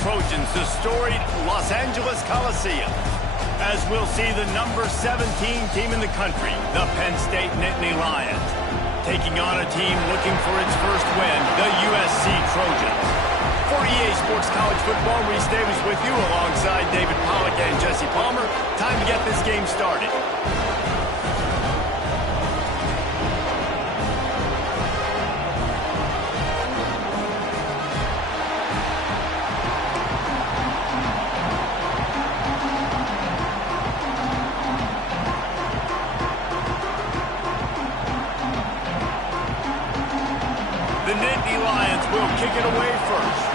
Trojans, the storied Los Angeles Coliseum, as we'll see the number 17 team in the country, the Penn State Nittany Lions, taking on a team looking for its first win, the USC Trojans. For EA Sports College Football, Reese Davis with you alongside David Pollack and Jesse Palmer. Time to get this game started. The Nittany Lions will kick it away first.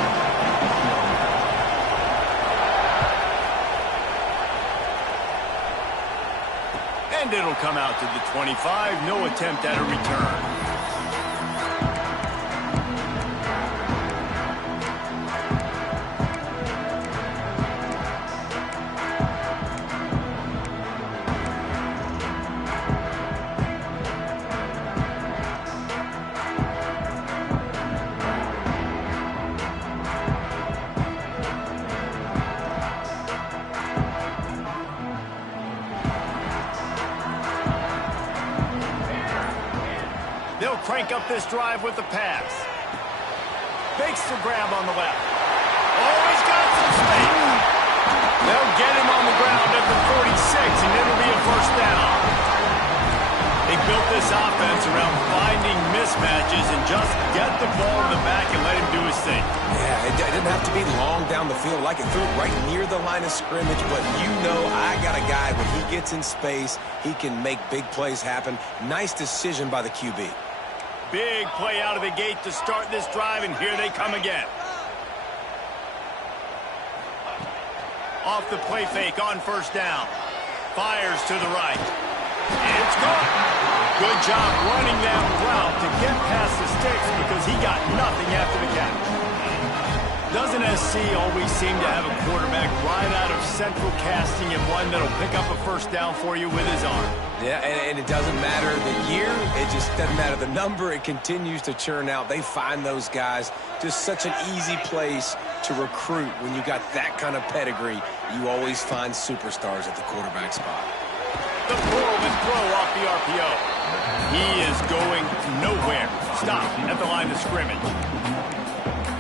And it'll come out to the 25. No attempt at a return. They'll crank up this drive with the pass. Fakes the grab on the left. Oh, he's got some space. They'll get him on the ground at the 46, and it'll be a first down. They built this offense around finding mismatches and just get the ball in the back and let him do his thing. Yeah, it didn't have to be long down the field. Like it threw it right near the line of scrimmage, but you know I got a guy, when he gets in space, he can make big plays happen. Nice decision by the QB. Big play out of the gate to start this drive, and here they come again. Off the play fake on first down. Fires to the right. It's gone. Good job running that route to get past the sticks because he got nothing after the catch. Doesn't SC always seem to have a quarterback right out of central casting and one that'll pick up a first down for you with his arm? Yeah, and it doesn't matter the year. It just doesn't matter the number. It continues to churn out. They find those guys. Just such an easy place to recruit when you got that kind of pedigree. You always find superstars at the quarterback spot. The whirlwind throw off the RPO. He is going nowhere. Stop at the line of scrimmage.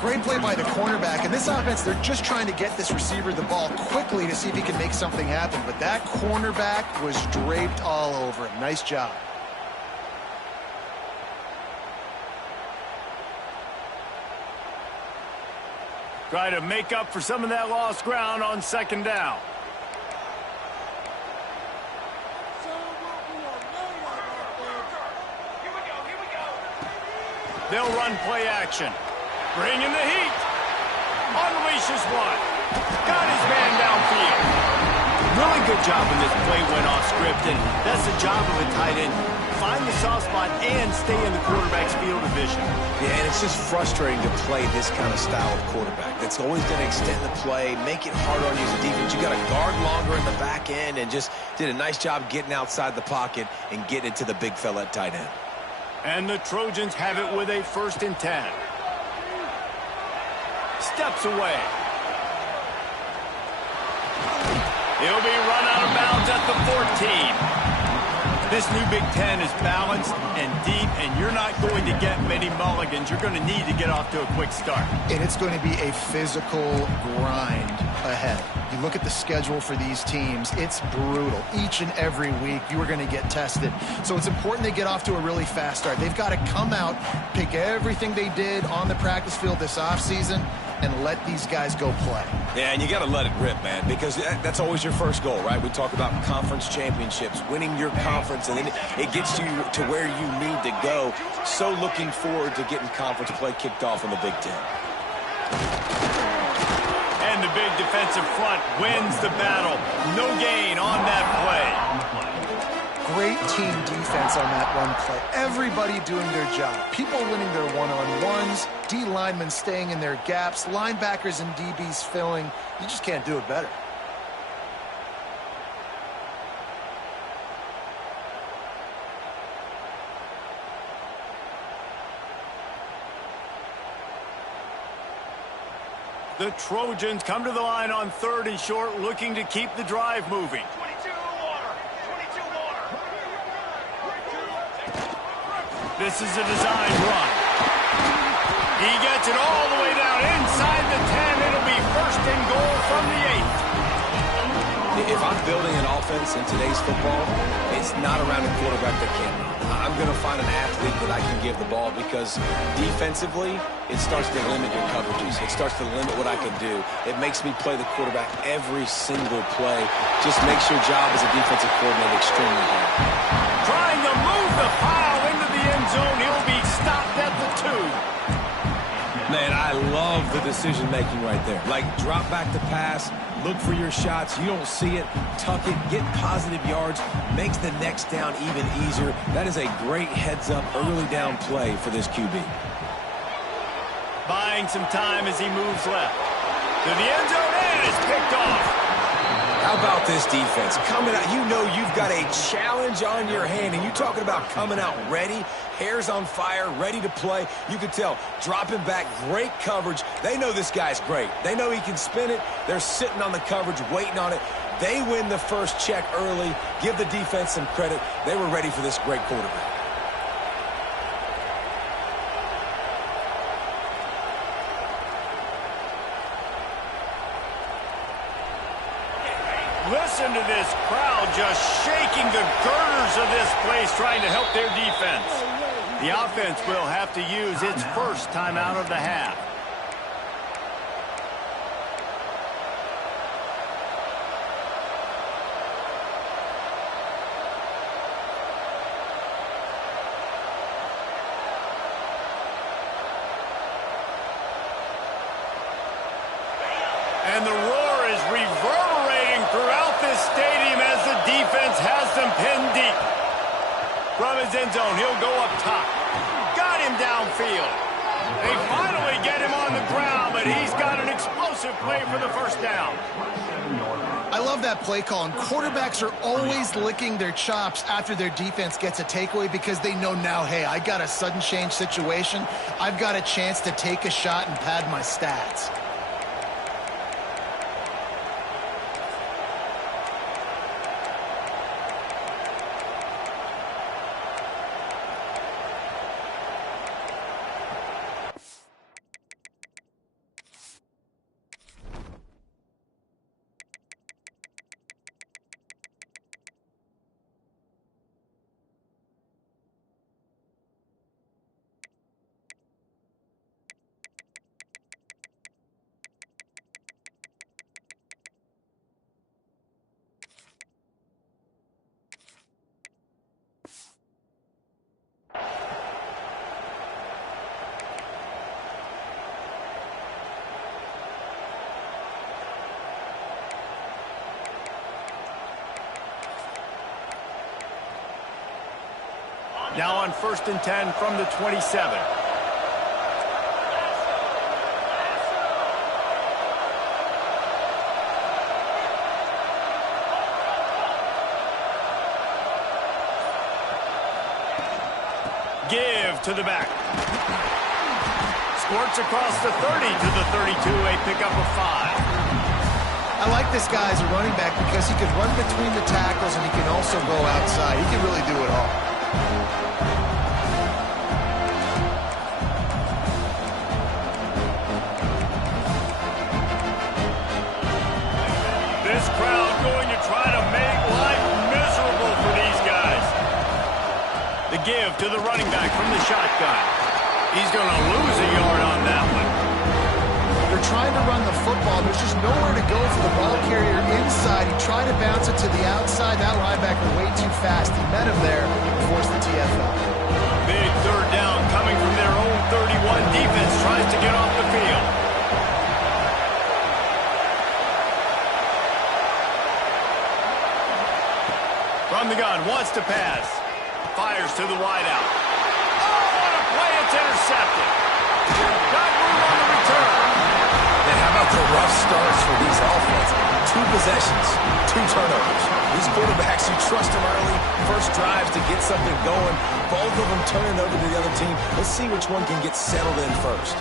Great play by the cornerback. In this offense, they're just trying to get this receiver the ball quickly to see if he can make something happen. But that cornerback was draped all over him. Nice job. Try to make up for some of that lost ground on second down. They'll run play action. Bring in the heat. Unleashes one. Got his man downfield. Really good job when this play went off script, and that's the job of a tight end. Find the soft spot and stay in the quarterback's field of vision. Yeah, and it's just frustrating to play this kind of style of quarterback. That's always going to extend the play, make it hard on you as a defense. You got to guard longer in the back end, and just did a nice job getting outside the pocket and getting it to the big fella at tight end. And the Trojans have it with a 1st and 10. Steps away. He'll be run out of bounds at the 14. This new Big Ten is balanced and deep, and you're not going to get many mulligans. You're going to need to get off to a quick start. And it's going to be a physical grind ahead. You look at the schedule for these teams, it's brutal. Each and every week, you are going to get tested. So it's important they get off to a really fast start. They've got to come out, pick everything they did on the practice field this offseason, and let these guys go play. Yeah, and you got to let it rip, man, because that's always your first goal, right? We talk about conference championships, winning your conference, and then it gets you to where you need to go. So looking forward to getting conference play kicked off in the Big Ten. And the big defensive front wins the battle. No gain on that play. Great team defense on that run play. Everybody doing their job. People winning their one-on-ones, D linemen staying in their gaps, linebackers and DBs filling. You just can't do it better. The Trojans come to the line on 3rd and short, looking to keep the drive moving. 22 water. 22 water. This is a design run. He gets it all the way down inside the 10. It'll be 1st and goal from the 8. If I'm building an offense in today's football, it's not around a quarterback that can't run. I'm going to find an athlete that I can give the ball because defensively, it starts to limit your coverages. It starts to limit what I can do. It makes me play the quarterback every single play. Just makes your job as a defensive coordinator extremely hard. Trying to move the pile into the end zone. He'll be stopped at the 2. Man, I love the decision-making right there. Like, drop back the pass, look for your shots. You don't see it, tuck it, get positive yards, makes the next down even easier. That is a great heads-up early down play for this QB. Buying some time as he moves left. To the end zone, and it's picked off. How about this defense? Coming out, you know you've got a challenge on your hand, and you're talking about coming out ready, hairs on fire, ready to play. You can tell, dropping back, great coverage. They know this guy's great. They know he can spin it. They're sitting on the coverage, waiting on it. They win the first check early. Give the defense some credit. They were ready for this great quarterback. Listen to this crowd just shaking the girders of this place, trying to help their defense. The offense will have to use its first timeout of the half. And the roar is reverberating throughout this stadium as the defense has them pinned deep. From his end zone, he'll go up top. Got him downfield. They finally get him on the ground, but he's got an explosive play for the 1st down. I love that play call, and quarterbacks are always licking their chops after their defense gets a takeaway because they know now, hey, I got a sudden change situation. I've got a chance to take a shot and pad my stats. Now on 1st and 10 from the 27. Give to the back. Squirts across the 30 to the 32, a pickup of 5. I like this guy as a running back because he can run between the tackles and he can also go outside. He can really do it all. This crowd going to try to make life miserable for these guys. The give to the running back from the shotgun. He's going to lose a yard on that one. They're trying to run the football. There's just nowhere to go for the ball carrier inside. He tried to bounce it to the outside. That linebacker way too fast. He met him there and forced the TFL. Big 3rd down coming from their own 31. Defense tries to get off the field. From the gun, wants to pass. Fires to the wideout. Oh, what a play! It's intercepted. Got room on the return. And how about the rough starts for these offenses? 2 possessions, 2 turnovers. These quarterbacks, you trust them early, first drives to get something going. Both of them turning over to the other team. Let's see which one can get settled in first.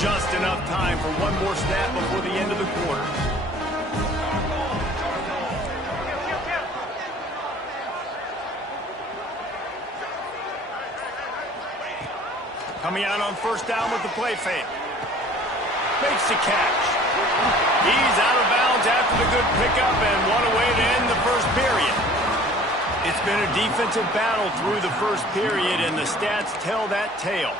Just enough time for one more snap before the end of the quarter. Coming out on first down with the play fake. Makes the catch. He's out of bounds after the good pickup, and what a way to end the first period. It's been a defensive battle through the first period, and the stats tell that tale.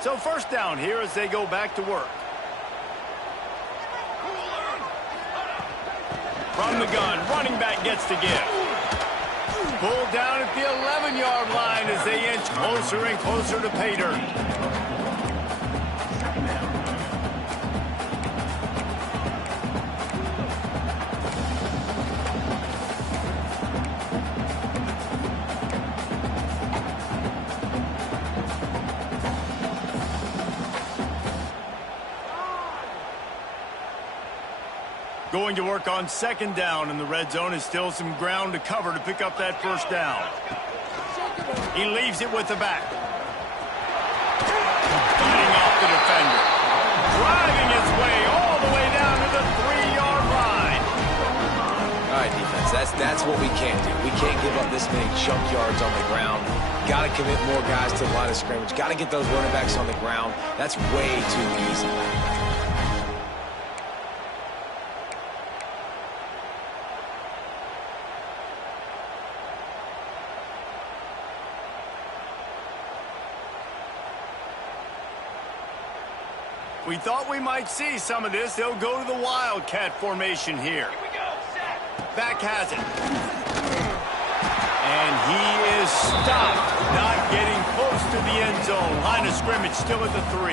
So first down here as they go back to work. From the gun, running back gets the give. Pulled down at the 11-yard line as they inch closer and closer to pay dirt. Going to work on second down in the red zone is still some ground to cover to pick up that first down. He leaves it with the back. Fighting off the defender. Driving his way all the way down to the 3-yard line. All right, defense, that's what we can't do. We can't give up this many chunk yards on the ground. Got to commit more guys to the line of scrimmage. Got to get those running backs on the ground. That's way too easy. We thought we might see some of this. They'll go to the Wildcat formation here. Back has it. And he is stopped. Not getting close to the end zone. Line of scrimmage still at the 3.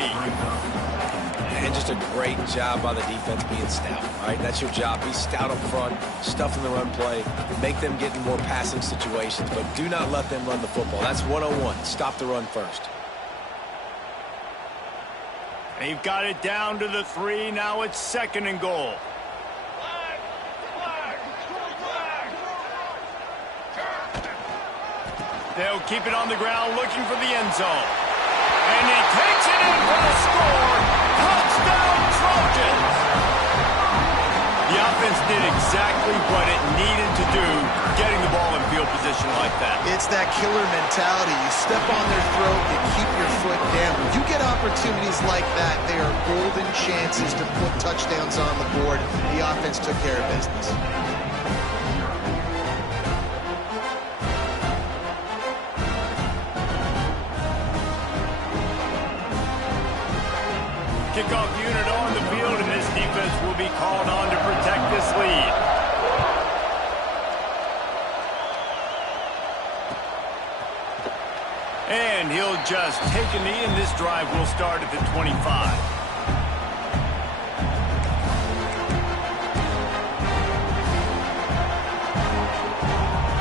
And just a great job by the defense being stout. All right, that's your job. Be stout up front, stuff in the run play, make them get in more passing situations, but do not let them run the football. That's 101. Stop the run first. They've got it down to the 3. Now it's second and goal. They'll keep it on the ground looking for the end zone. And he takes it in for the score. Touchdown, Trojans! The offense did exactly what it needed to do, getting the ball in field position like that. It's that killer mentality. You step on their throat, you keep your foot down. When you get opportunities like that, they are golden chances to put touchdowns on the board. The offense took care of business. Kickoff unit on the field, and this defense will be called on to protect this lead. And he'll just take a knee, and this drive will start at the 25.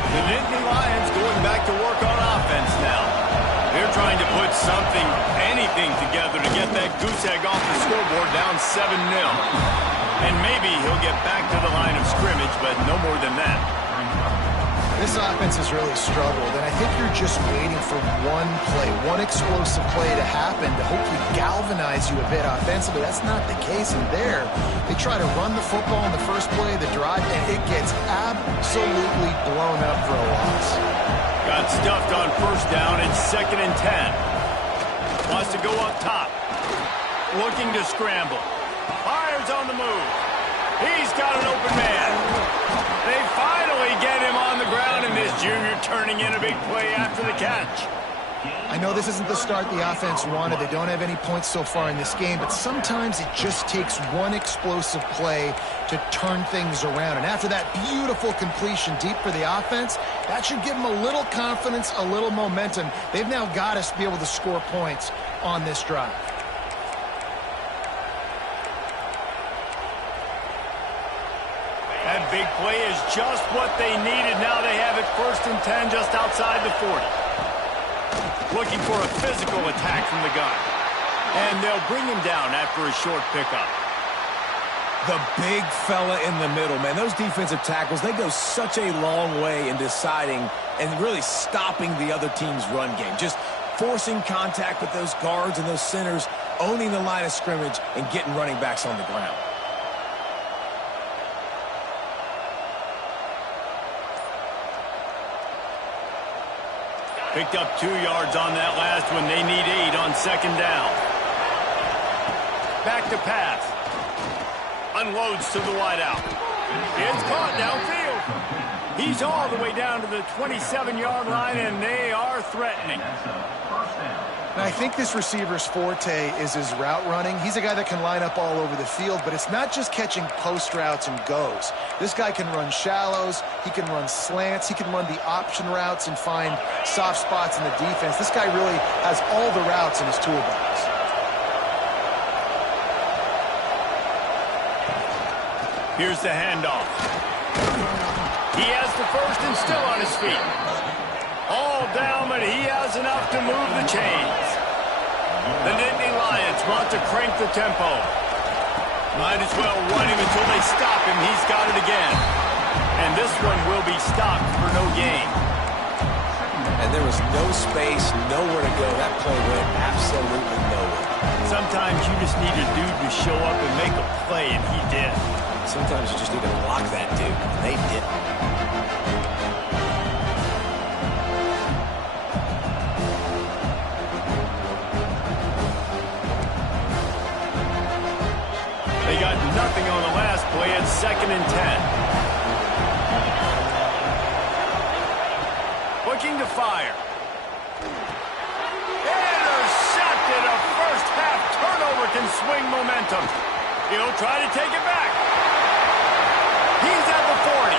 The Nittany Lions going back to work on offense now. They're trying to put something, anything together to get that goose egg off the scoreboard down 7-0. And maybe he'll get back to the line of scrimmage, but no more than that. This offense has really struggled, and I think you're just waiting for one play, one explosive play to happen to hopefully galvanize you a bit offensively. That's not the case in there. They try to run the football in the first play of the drive, and it gets absolutely blown up for a loss. Got stuffed on first down. It's second and 10. Wants to go up top. Looking to scramble. Fires on the move. He's got an open man. They finally get him on the ground, and this junior turning in a big play after the catch. I know this isn't the start the offense wanted. They don't have any points so far in this game, but sometimes it just takes one explosive play to turn things around. And after that beautiful completion deep for the offense, that should give them a little confidence, a little momentum. They've now got us to be able to score points on this drive. That big play is just what they needed. Now they have it first and 10 just outside the 40. Looking for a physical attack from the gun. And they'll bring him down after a short pickup. The big fella in the middle, man. Those defensive tackles, they go such a long way in deciding and really stopping the other team's run game. Just forcing contact with those guards and those centers, owning the line of scrimmage, and getting running backs on the ground. Picked up 2 yards on that last one. They need 8 on second down. Back to pass. Unloads to the wideout. It's caught downfield. He's all the way down to the 27-yard line, and they are threatening. And I think this receiver's forte is his route running. He's a guy that can line up all over the field, but it's not just catching post routes and goes. This guy can run shallows, he can run slants, he can run the option routes and find soft spots in the defense. This guy really has all the routes in his toolbox. Here's the handoff. He has the first and still on his feet. All down, but he has enough to move the chains. The Nittany Lions want to crank the tempo. Might as well run him until they stop him. He's got it again. And this one will be stopped for no gain. And there was no space, nowhere to go. That play went absolutely nowhere. Sometimes you just need a dude to show up and make a play, and he did. Sometimes you just need to block that dude, and they didn't. They got nothing on the last play. It's 2nd and 10. Looking to fire. Intercepted. A first-half turnover can swing momentum. He'll try to take it back. He's at the 40.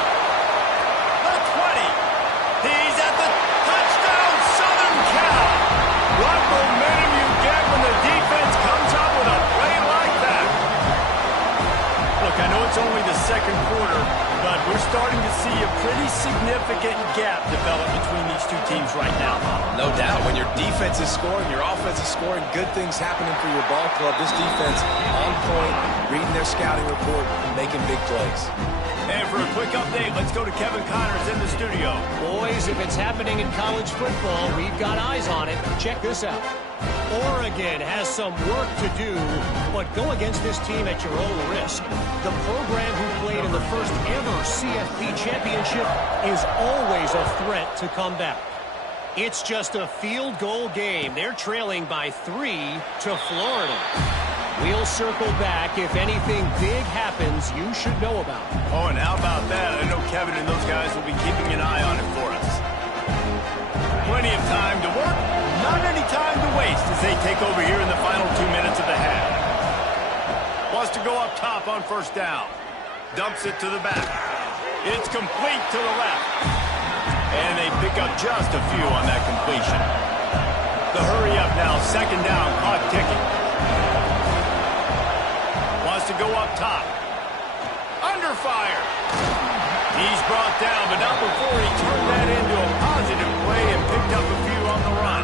The 20. He's at the touchdown, Southern Cal. What momentum you get when the defense comes up with a play like that. Look, I know it's only the second quarter, but we're starting to see a pretty significant gap develop between these two teams right now. No doubt. When your defense is scoring, your offense is scoring, good things happening for your ball club. This defense on point, reading their scouting report, and making big plays. And for a quick update, let's go to Kevin Connors in the studio. Boys, if it's happening in college football, we've got eyes on it. Check this out. Oregon has some work to do, but go against this team at your own risk. The program who played in the first ever CFP championship is always a threat to come back. It's just a field goal game. They're trailing by 3 to Florida. We'll circle back if anything big happens you should know about. Oh, and how about that? I know Kevin and those guys will be keeping an eye on it for us. Plenty of time to work, not any time to waste as they take over here in the final 2 minutes of the half. Wants to go up top on first down. Dumps it to the back. It's complete to the left. And they pick up just a few on that completion. The hurry up now, second down, clock ticking. To go up top. Under fire. He's brought down, but not before he turned that into a positive play and picked up a few on the run.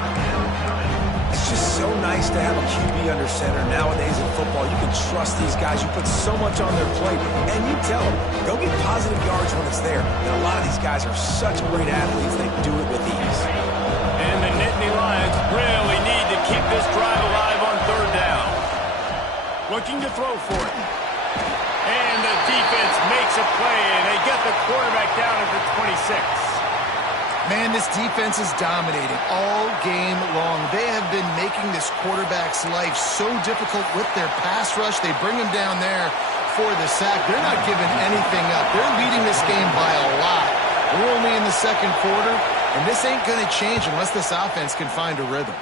It's just so nice to have a QB under center. Nowadays in football, you can trust these guys. You put so much on their plate, and you tell them, go get positive yards when it's there. And a lot of these guys are such great athletes, they do it with ease. And the Nittany Lions really need to keep this drive alive on third down. Looking to throw for it. And the defense makes a play, and they get the quarterback down at the 26. Man, this defense is dominating all game long. They have been making this quarterback's life so difficult with their pass rush. They bring him down there for the sack. They're not giving anything up. They're leading this game by a lot. We're only in the second quarter, and this ain't going to change unless this offense can find a rhythm.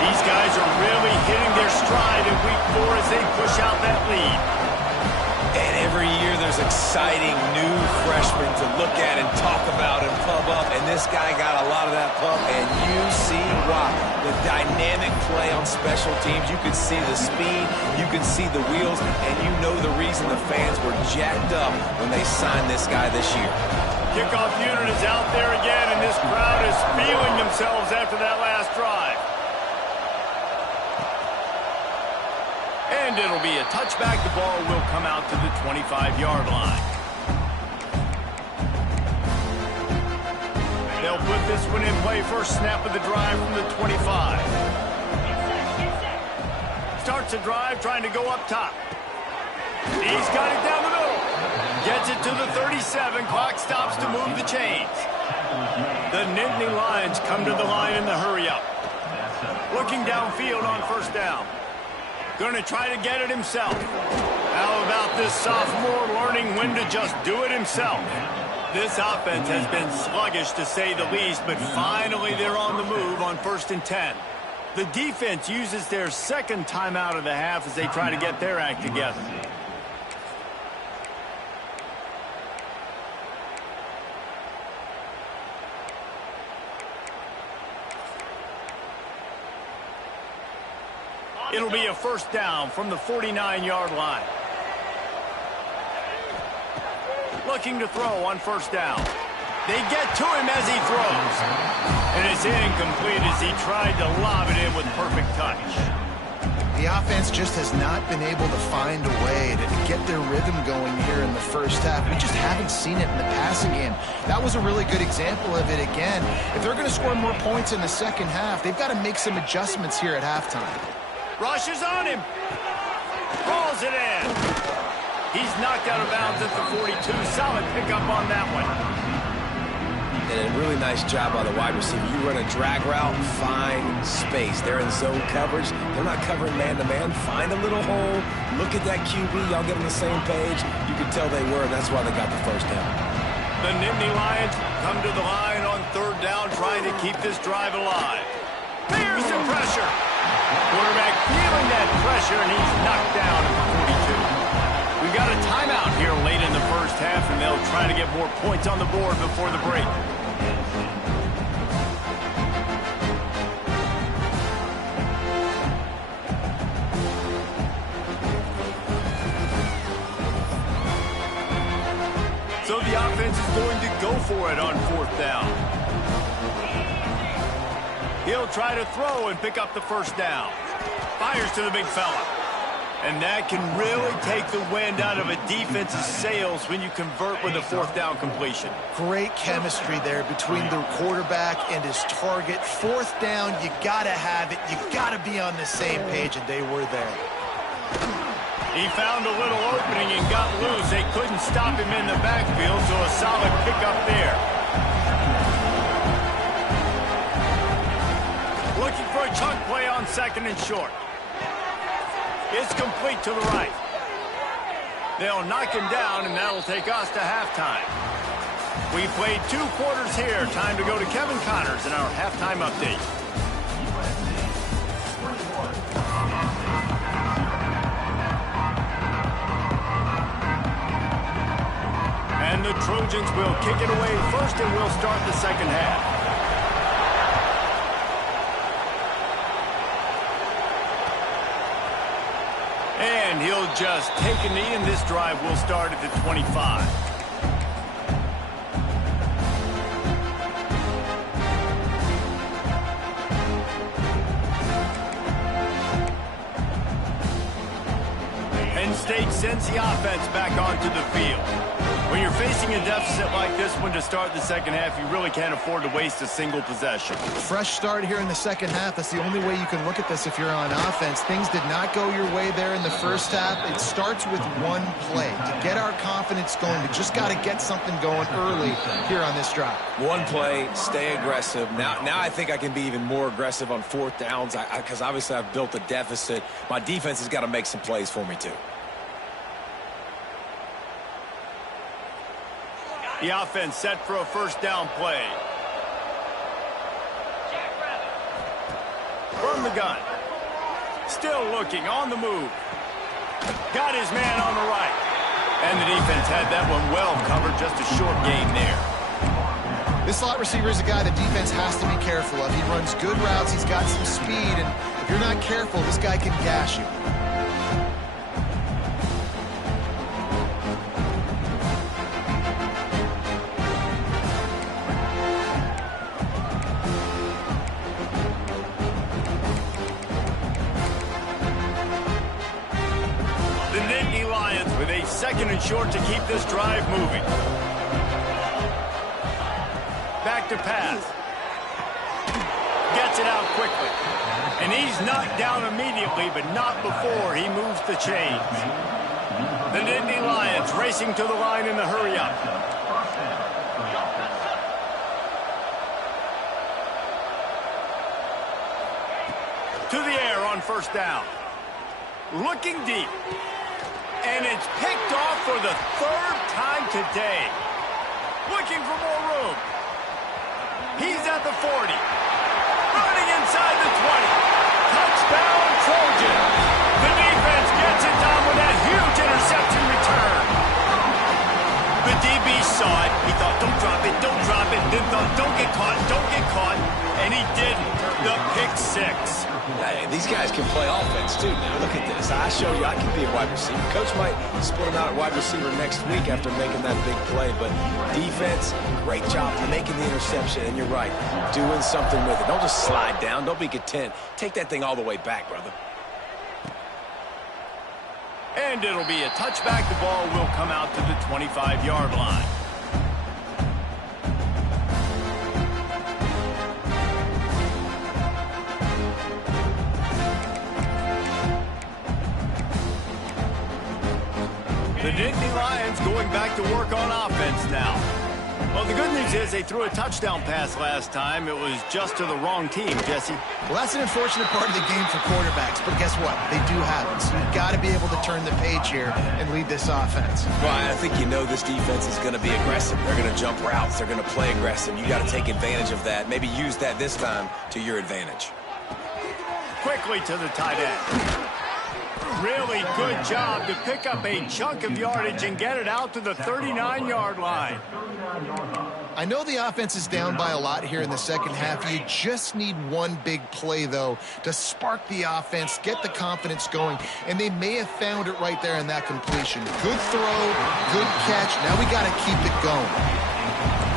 These guys are really hitting their stride in week 4 as they push out that lead. And every year they're those exciting new freshmen to look at and talk about and pub up, and this guy got a lot of that pub, and you see why. The dynamic play on special teams, you can see the speed, you can see the wheels, and you know the reason the fans were jacked up when they signed this guy this year. Kickoff unit is out there again, and this crowd is feeling themselves after that last drive. And it'll be a touchback. The ball will come out to the 25-yard line. They'll put this one in play. First snap of the drive from the 25. Starts the drive trying to go up top. He's got it down the middle. Gets it to the 37. Clock stops to move the chains. The Nittany Lions come to the line in the hurry-up. Looking downfield on first down. Going to try to get it himself. How about this sophomore learning when to just do it himself? This offense has been sluggish to say the least, but finally they're on the move on 1st and 10. The defense uses their second timeout of the half as they try to get their act together. It'll be a first down from the 49-yard line. Looking to throw on first down. They get to him as he throws. And it's incomplete as he tried to lob it in with perfect touch. The offense just has not been able to find a way to get their rhythm going here in the first half. We just haven't seen it in the passing game. That was a really good example of it again. If they're going to score more points in the second half, they've got to make some adjustments here at halftime. Rushes on him. Rolls it in. He's knocked out of bounds at the 42. Solid pickup on that one. And a really nice job by the wide receiver. You run a drag route, find space. They're in zone coverage. They're not covering man-to-man. Find a little hole. Look at that QB. Y'all get on the same page. You can tell they were, and that's why they got the first down. The Nittany Lions come to the line on third down, trying to keep this drive alive. There's some pressure. Quarterback feeling that pressure, and he's knocked down at the 42. We've got a timeout here late in the first half, and they'll try to get more points on the board before the break. So the offense is going to go for it on fourth down. He'll try to throw and pick up the first down. Fires to the big fella. And that can really take the wind out of a defense's sails when you convert with a fourth down completion. Great chemistry there between the quarterback and his target. Fourth down, you got to have it. You got to be on the same page, and they were there. He found a little opening and got loose. They couldn't stop him in the backfield, so a solid pickup there. Looking for a chunk play on second and short. It's complete to the right. They'll knock him down, and that'll take us to halftime. We played 2 quarters here. Time to go to Kevin Connors in our halftime update. And the Trojans will kick it away first, and we'll start the second half. And he'll just take a knee, and this drive will start at the 25. Penn State sends the offense back onto the field. When you're facing a deficit like this one to start the second half, you really can't afford to waste a single possession. Fresh start here in the second half. That's the only way you can look at this if you're on offense. Things did not go your way there in the first half. It starts with one play. To get our confidence going, we just got to get something going early here on this drive. One play, stay aggressive. Now I think I can be even more aggressive on fourth downs because obviously I've built a deficit. My defense has got to make some plays for me too. The offense set for a first down play. From the gun. Still looking, on the move. Got his man on the right. And the defense had that one well covered, just a short gain there. This slot receiver is a guy the defense has to be careful of. He runs good routes, he's got some speed, and if you're not careful, this guy can gash you. Second and short to keep this drive moving. Back to pass. Gets it out quickly. And he's knocked down immediately, but not before he moves the chains. The Nittany Lions racing to the line in the hurry-up. To the air on first down. Looking deep. And it's picked off for the third time today. Looking for more room. He's at the 40. Running inside the 20. Touchdown, Trojan. The defense gets it done with that huge interception return. The DB saw it. He thought, don't drop it, don't drop it. Then thought, don't get caught, don't get caught. And he didn't. The pick six. Hey, these guys can play offense, too. Now, look at this. I show you I can be a wide receiver. Coach might split him out at wide receiver next week after making that big play. But defense, great job making the interception. And you're right, doing something with it. Don't just slide down. Don't be content. Take that thing all the way back, brother. And it'll be a touchback. The ball will come out to the 25-yard line. The Nittany Lions going back to work on offense now. Well, the good news is they threw a touchdown pass last time. It was just to the wrong team, Jesse. Well, that's an unfortunate part of the game for quarterbacks, but guess what? They do happen. So you've got to be able to turn the page here and lead this offense. Well, I think you know this defense is going to be aggressive. They're going to jump routes. They're going to play aggressive. You got to take advantage of that. Maybe use that this time to your advantage. Quickly to the tight end. Really good job to pick up a chunk of yardage and get it out to the 39-yard line. I know the offense is down by a lot here in the second half. You just need one big play, though, to spark the offense, get the confidence going, and they may have found it right there in that completion. Good throw, good catch. Now we got to keep it going.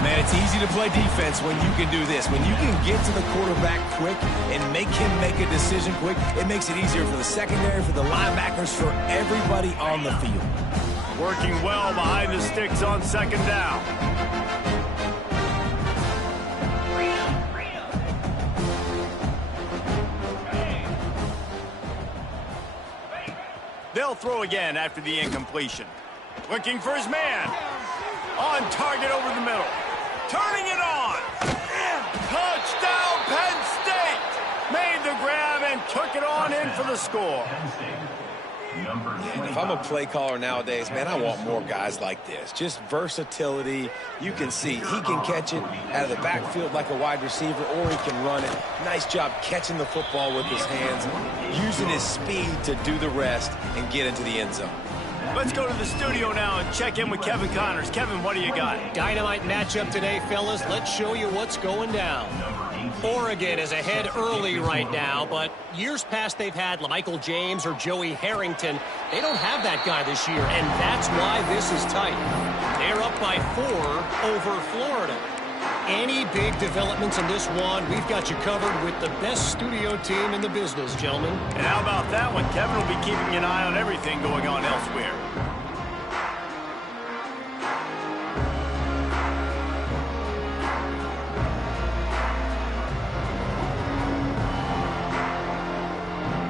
Man, it's easy to play defense when you can do this. When you can get to the quarterback quick and make him make a decision quick, it makes it easier for the secondary, for the linebackers, for everybody on the field. Working well behind the sticks on second down. They'll throw again after the incompletion. Looking for his man. On target over the middle. Turning it on. Touchdown, Penn State. Made the grab and took it on in for the score. If I'm a play caller nowadays, man, I want more guys like this. Just versatility. You can see he can catch it out of the backfield like a wide receiver, or he can run it. Nice job catching the football with his hands, using his speed to do the rest and get into the end zone. Let's go to the studio now and check in with Kevin Connors. Kevin, what do you got? Dynamite matchup today, fellas. Let's show you what's going down. Oregon is ahead early right now, but years past they've had Michael James or Joey Harrington. They don't have that guy this year, and that's why this is tight. They're up by 4 over Florida. Any big developments in this one, we've got you covered with the best studio team in the business, gentlemen. And how about that one? Kevin will be keeping an eye on everything going on elsewhere.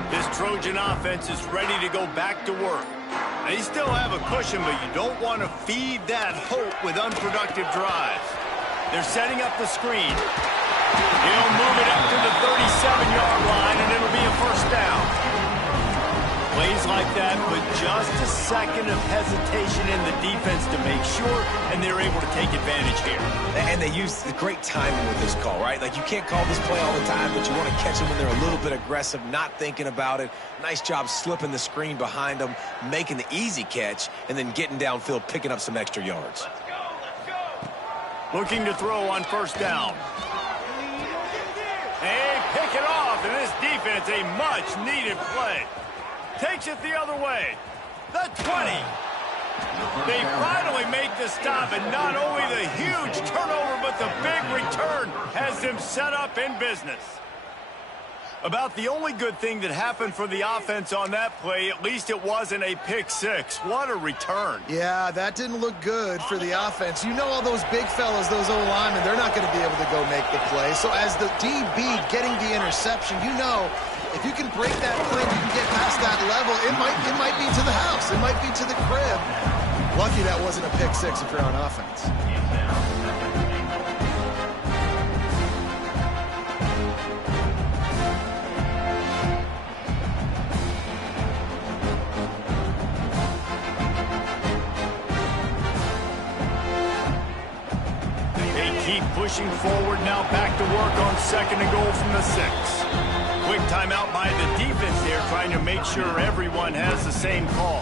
This Trojan offense is ready to go back to work. They still have a cushion, but you don't want to feed that hope with unproductive drives. They're setting up the screen. He'll move it up to the 37-yard line, and it'll be a first down. Plays like that, but just a second of hesitation in the defense to make sure, and they're able to take advantage here. And they use the great timing with this call, right? Like, you can't call this play all the time, but you want to catch them when they're a little bit aggressive, not thinking about it. Nice job slipping the screen behind them, making the easy catch, and then getting downfield, picking up some extra yards. Let's go. Looking to throw on first down. They pick it off, and this defense, a much-needed play. Takes it the other way. The 20. They finally make the stop, and not only the huge turnover, but the big return has them set up in business. About the only good thing that happened for the offense on that play, at least it wasn't a pick six. What a return. Yeah, that didn't look good for the offense. You know all those big fellas, those O-linemen, they're not going to be able to go make the play. So as the DB getting the interception, you know, if you can break that play, you can get past that level, it might be to the house. It might be to the crib. Lucky that wasn't a pick six if you're on offense. Keep pushing forward now, back to work on second and goal from the 6. Quick timeout by the defense there, trying to make sure everyone has the same call.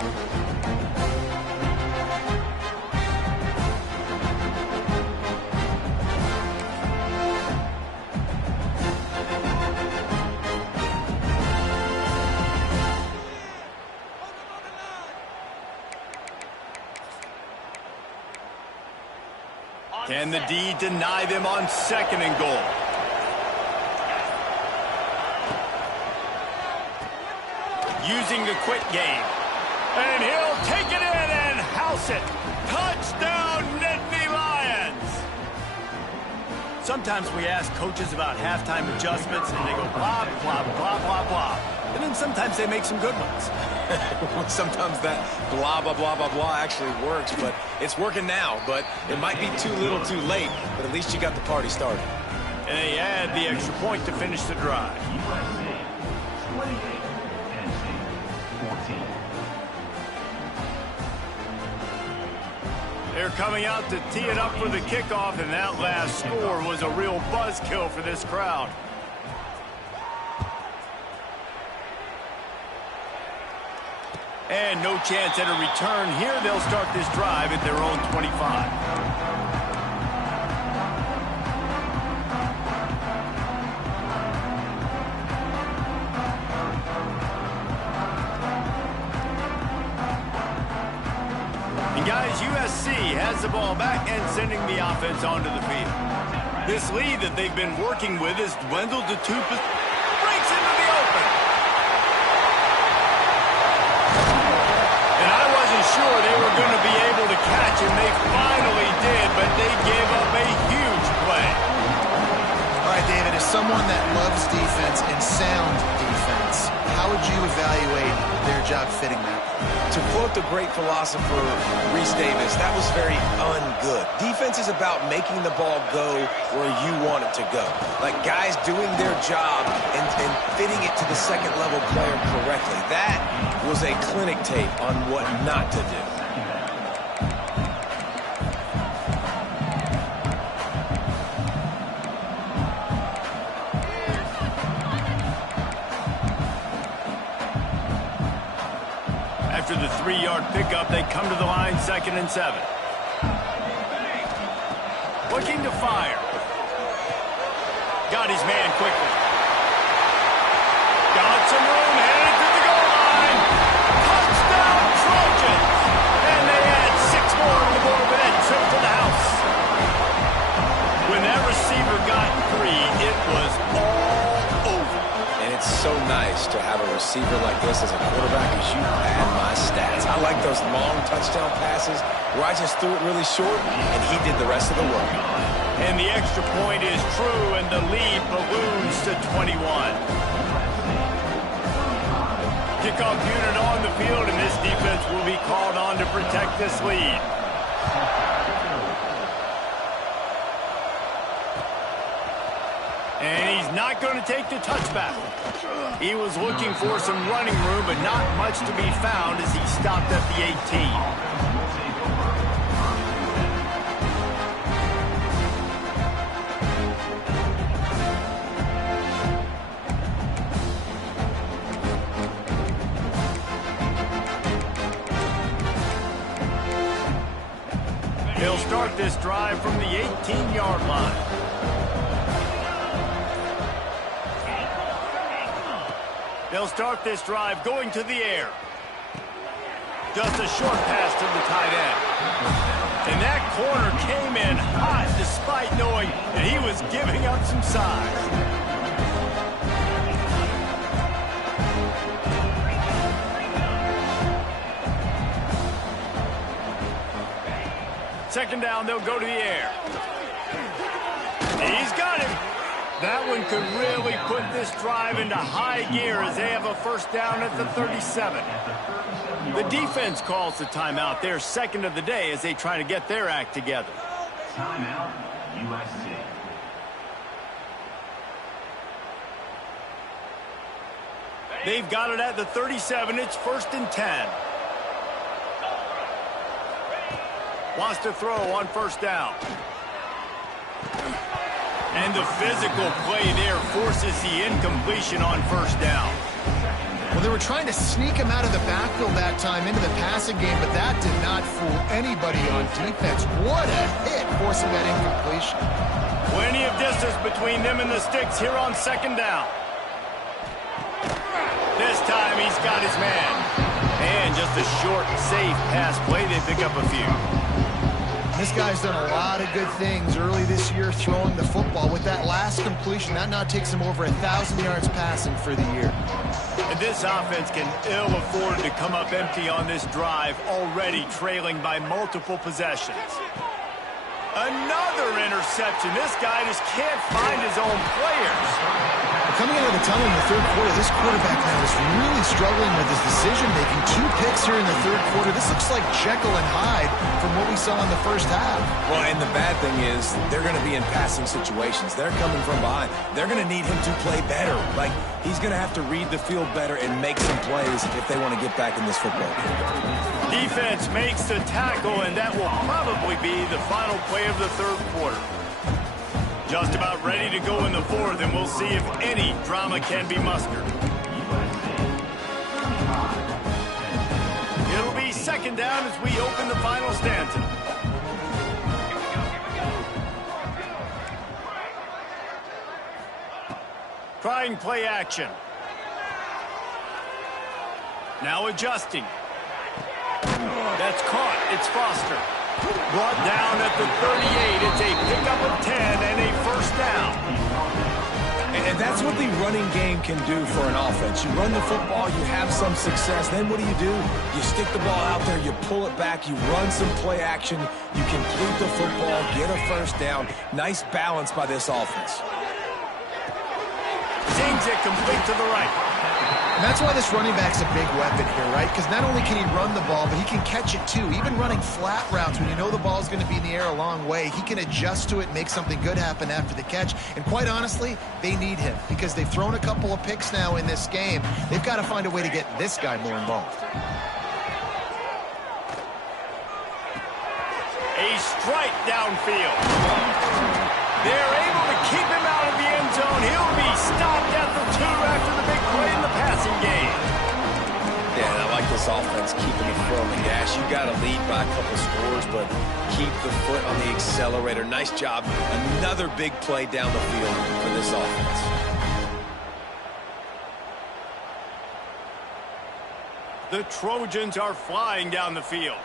Can the D deny them on second and goal? Using the quick game. And he'll take it in and house it. Touchdown, Nittany Lions! Sometimes we ask coaches about halftime adjustments, and they go blah, blah, blah, blah, blah. And then sometimes they make some good ones. Sometimes that blah, blah, blah, blah, blah actually works, but it's working now. But it might be too little too late, but at least you got the party started. And they add the extra point to finish the drive. USC 28, Tennessee 14. They're coming out to tee it up for the kickoff, and that last score was a real buzzkill for this crowd. And no chance at a return here. They'll start this drive at their own 25. And guys, USC has the ball back and sending the offense onto the field. This lead that they've been working with has dwindled to 2. Breaks into the open. And I wasn't sure they were going to be able to catch him. They finally did, but they gave up a huge play. All right, David, as someone that loves defense and sound defense, how would you evaluate their job fitting that? To quote the great philosopher Reese Davis, that was very ungood. Defense is about making the ball go where you want it to go. Like guys doing their job and fitting it to the second level player correctly. That was a clinic tape on what not to do. After the 3-yard pickup, they come to the line 2nd and 7. Looking to fire. Got his man quickly. Got some room, headed to the goal line. Touchdown, Trojans! And they add 6 more on the board with that trip to the house. When that receiver got 3, it was all over. And it's so nice to have a receiver like this as a quarterback because you pad my stats. I like those long touchdown passes where I just threw it really short and he did the rest of the work. And the extra point is true, and the lead balloons to 21. Kickoff unit on the field, and this defense will be called on to protect this lead. And he's not going to take the touchback. He was looking for some running room, but not much to be found as he stopped at the 18. He'll start this drive from the 18-yard line. They'll start this drive going to the air. Just a short pass to the tight end. And that corner came in hot despite knowing that he was giving up some size. Second down, they'll go to the air. He's got him. That one could really put this drive into high gear as they have a first down at the 37. The defense calls the timeout, their second of the day, as they try to get their act together. Timeout, USC. They've got it at the 37. It's 1st and 10. Wants to throw on first down. And the physical play there forces the incompletion on first down. Well, they were trying to sneak him out of the backfield that time into the passing game, but that did not fool anybody on defense. What a hit, forcing that incompletion. Plenty of distance between them and the sticks here on second down. This time he's got his man. And just a short, safe pass play. They pick up a few. This guy's done a lot of good things early this year throwing the football. With that last completion, that now takes him over 1,000 yards passing for the year. And this offense can ill afford to come up empty on this drive, already trailing by multiple possessions. Another interception. This guy just can't find his own players. Coming out of the tunnel in the third quarter, this quarterback now is really struggling with his decision-making. 2 picks here in the third quarter. This looks like Jekyll and Hyde from what we saw in the first half. Well, and the bad thing is they're going to be in passing situations. They're coming from behind. They're going to need him to play better. Like, he's going to have to read the field better and make some plays if they want to get back in this football game. Defense makes the tackle, and that will probably be the final play of the third quarter. Just about ready to go in the fourth, and we'll see if any drama can be mustered. It'll be second down as we open the final stanza. Trying play action. Now adjusting. That's caught. It's Foster. Brought down at the 38. It's a pickup of 10 and a first down. And that's what the running game can do for an offense. You run the football, you have some success. Then what do? You stick the ball out there, you pull it back, you run some play action, you complete the football, get a first down. Nice balance by this offense. Sings it complete to the right. And that's why this running back's a big weapon here, right? Because not only can he run the ball, but he can catch it too. Even running flat routes when you know the ball's going to be in the air a long way, he can adjust to it, make something good happen after the catch. And quite honestly, they need him because they've thrown a couple of picks now in this game. They've got to find a way to get this guy more involved. A strike downfield. They're able to keep him out of the end zone. He'll be stopped at the 2 after the big play in the passing game. Yeah, and I like this offense keeping the foot on the gas. You got to lead by a couple scores, but keep the foot on the accelerator. Nice job. Another big play down the field for this offense. The Trojans are flying down the field.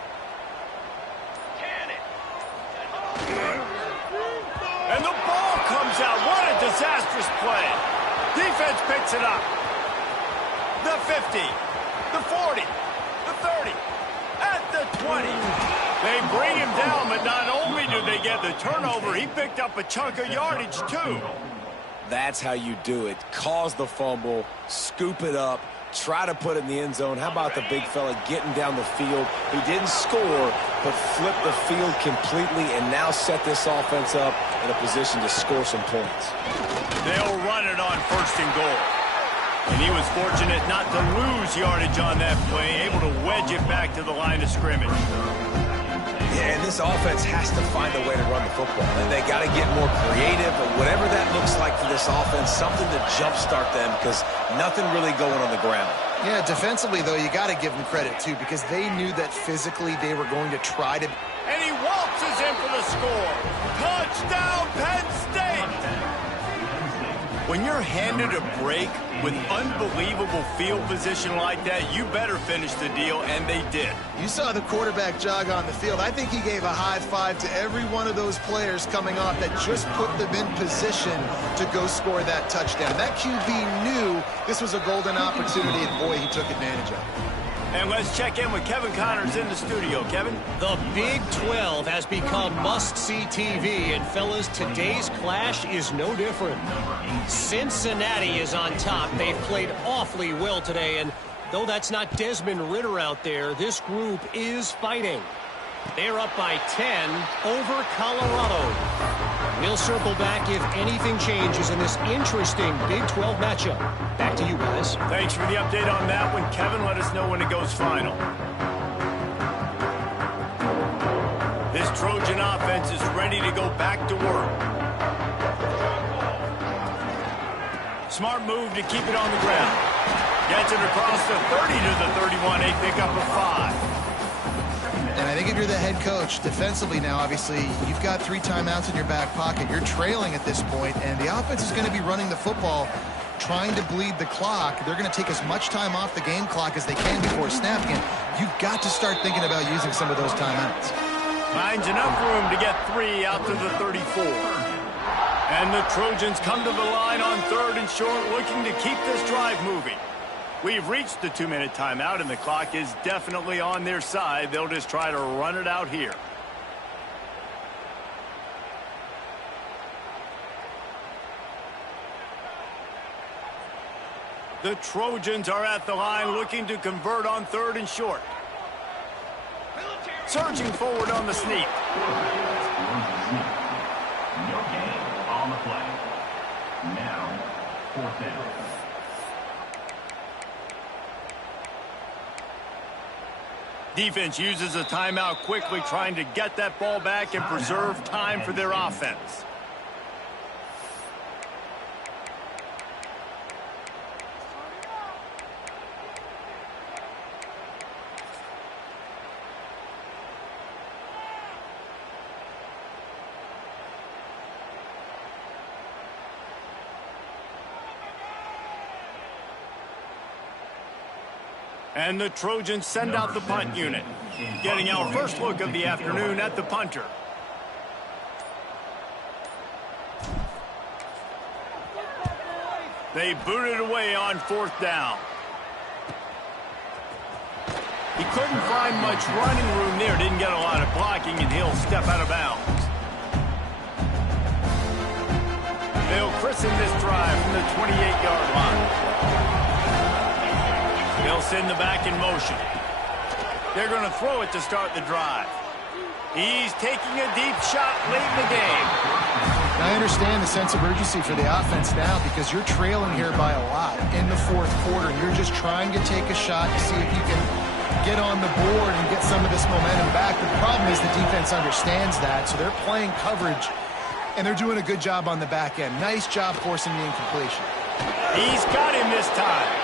And the ball comes out. What a disastrous play. Defense picks it up. The 50, the 40, the 30, at the 20. They bring him down, but not only do they get the turnover, he picked up a chunk of yardage too. That's how you do it. Cause the fumble, scoop it up, try to put it in the end zone. How about the big fella getting down the field? He didn't score, but flipped the field completely and now set this offense up in a position to score some points. They'll run it on 1st and goal. And he was fortunate not to lose yardage on that play, able to wedge it back to the line of scrimmage. Yeah, and this offense has to find a way to run the football. And they got to get more creative, or whatever that looks like for this offense, something to jumpstart them, because nothing really going on the ground. Yeah, defensively, though, you got to give them credit, too, because they knew that physically they were going to try to... And he waltzes in for the score. Touchdown, Penn State! When you're handed a break with unbelievable field position like that, you better finish the deal, and they did. You saw the quarterback jog on the field. I think he gave a high five to every one of those players coming off that just put them in position to go score that touchdown. That QB knew this was a golden opportunity, and boy, he took advantage of it. And let's check in with Kevin Connors in the studio. Kevin? The Big 12 has become must-see TV, and fellas, today's clash is no different. Cincinnati is on top. They've played awfully well today, and though that's not Desmond Ridder out there, this group is fighting. They're up by 10 over Colorado. We'll circle back if anything changes in this interesting Big 12 matchup. Back to you guys. Thanks for the update on that one, Kevin. Let us know when it goes final. This Trojan offense is ready to go back to work. Smart move to keep it on the ground. Gets it across the 30 to the 31. A pickup of 5. And I think if you're the head coach, defensively now, obviously, you've got 3 timeouts in your back pocket. You're trailing at this point, and the offense is going to be running the football, trying to bleed the clock. They're going to take as much time off the game clock as they can before snapping it. You've got to start thinking about using some of those timeouts. Finds enough room to get 3 out to the 34. And the Trojans come to the line on 3rd and short, looking to keep this drive moving. We've reached the 2-minute timeout, and the clock is definitely on their side. They'll just try to run it out here. The Trojans are at the line looking to convert on 3rd and short. Surging forward on the sneak. No gain on the play. Now, 4th down. Defense uses a timeout quickly, trying to get that ball back and preserve time for their offense. And the Trojans send out the punt unit. Getting our first look of the afternoon at the punter. They boot it away on 4th down. He couldn't find much running room there. Didn't get a lot of blocking, and he'll step out of bounds. They'll christen this drive from the 28-yard line. They'll send the back in motion. They're going to throw it to start the drive. He's taking a deep shot late in the game. I understand the sense of urgency for the offense now because you're trailing here by a lot in the 4th quarter. You're just trying to take a shot to see if you can get on the board and get some of this momentum back. The problem is the defense understands that, so they're playing coverage, and they're doing a good job on the back end. Nice job forcing the incompletion. He's got him this time.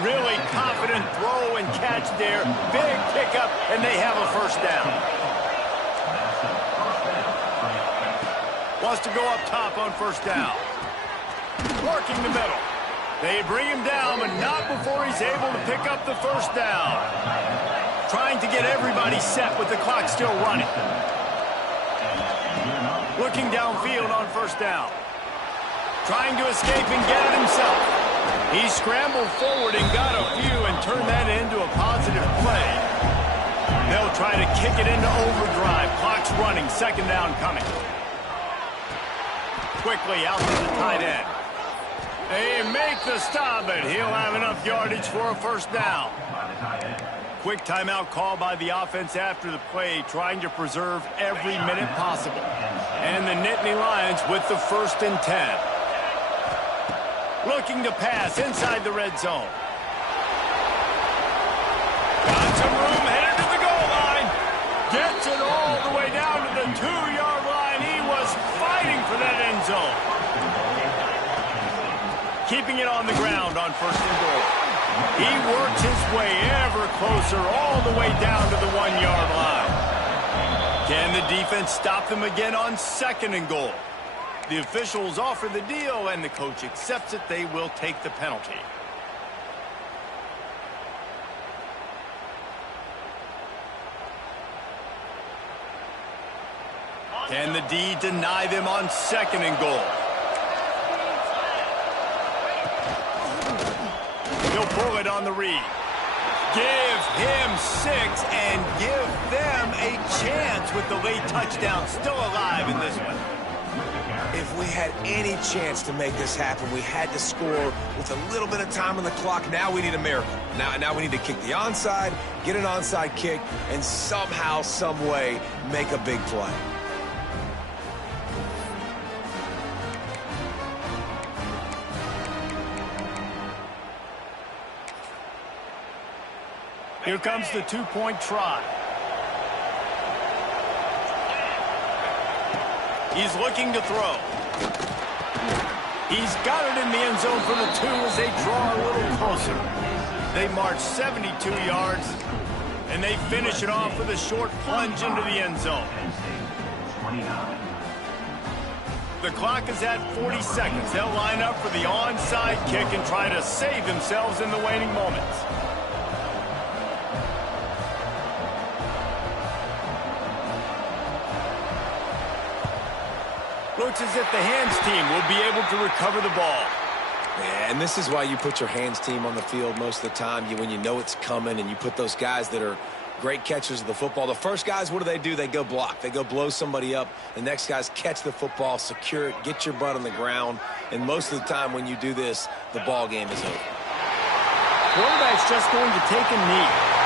Really confident throw and catch there. Big pickup, and they have a 1st down. Wants to go up top on 1st down. Working the middle. They bring him down, but not before he's able to pick up the 1st down. Trying to get everybody set with the clock still running. Looking downfield on 1st down. Trying to escape and get it himself. He scrambled forward and got a few and turned that into a positive play. They'll try to kick it into overdrive. Clock's running. 2nd down coming. Quickly out to the tight end. They make the stop, but he'll have enough yardage for a first down. Quick timeout call by the offense after the play, trying to preserve every minute possible. And the Nittany Lions with the 1st and 10. Looking to pass inside the red zone. Got some room, headed to the goal line. Gets it all the way down to the 2-yard line. He was fighting for that end zone. Keeping it on the ground on 1st and goal. He works his way ever closer all the way down to the 1-yard line. Can the defense stop them again on 2nd and goal? The officials offer the deal, and the coach accepts it. They will take the penalty. Can the D deny them on 2nd and goal? He'll pull it on the read. Give him 6 and give them a chance with the late touchdown still alive in this one. If we had any chance to make this happen, we had to score with a little bit of time on the clock. Now we need a miracle. Now we need to kick the onside, get an onside kick, and somehow, some way, make a big play. Here comes the 2-point try. He's looking to throw. He's got it in the end zone for the 2 as they draw a little closer. They march 72 yards, and they finish it off with a short plunge into the end zone. The clock is at 40 seconds. They'll line up for the onside kick and try to save themselves in the waning moments. Looks as if the hands team will be able to recover the ball. Yeah, and this is why you put your hands team on the field most of the time. When you know it's coming, and you put those guys that are great catchers of the football. The first guys, what do? They go block. They go blow somebody up. The next guys catch the football, secure it, get your butt on the ground. And most of the time when you do this, the ball game is over. Quarterback's just going to take a knee.